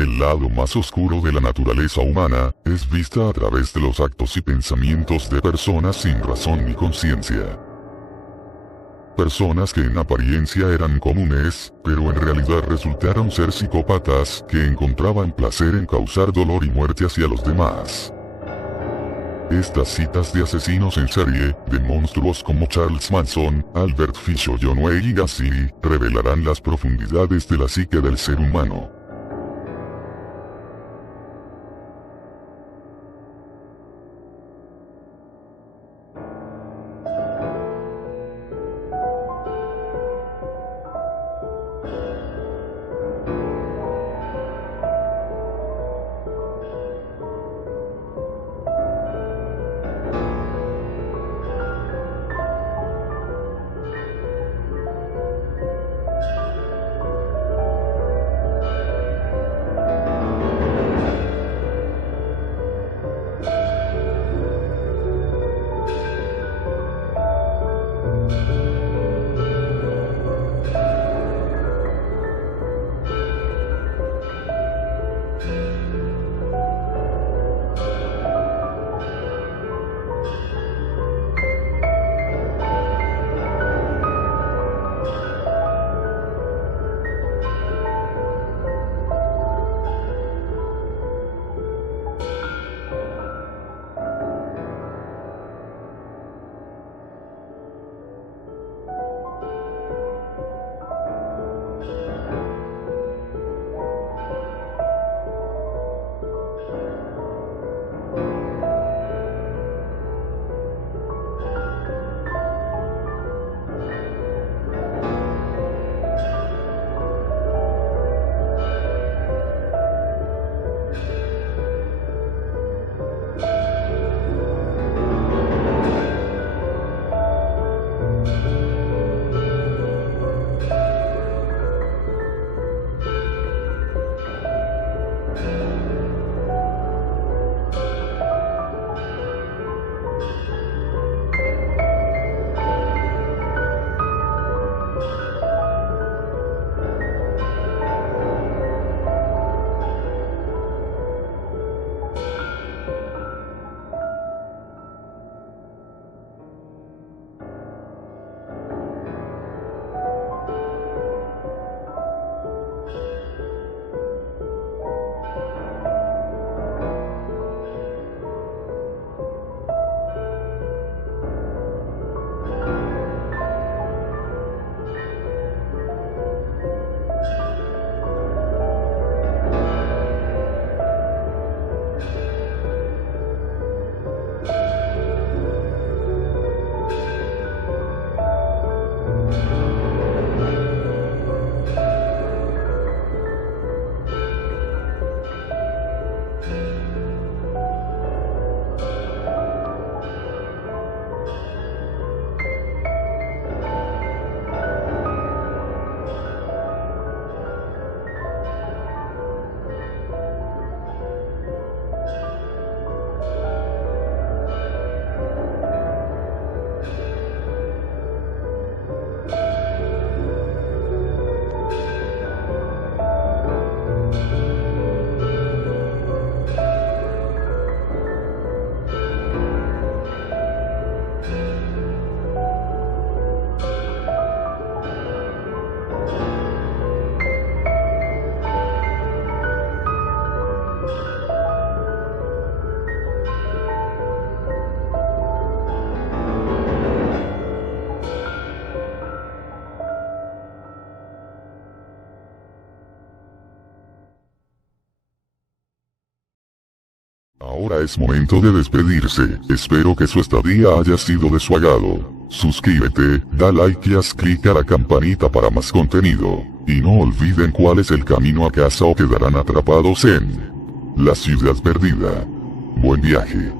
El lado más oscuro de la naturaleza humana, es vista a través de los actos y pensamientos de personas sin razón ni conciencia. Personas que en apariencia eran comunes, pero en realidad resultaron ser psicópatas, que encontraban placer en causar dolor y muerte hacia los demás. Estas citas de asesinos en serie, de monstruos como Charles Manson, Albert Fish o John Wayne Gacy, revelarán las profundidades de la psique del ser humano. Ahora es momento de despedirse, espero que su estadía haya sido de su agrado. Suscríbete, da like y haz clic a la campanita para más contenido, y no olviden cuál es el camino a casa o quedarán atrapados en la ciudad perdida. Buen viaje.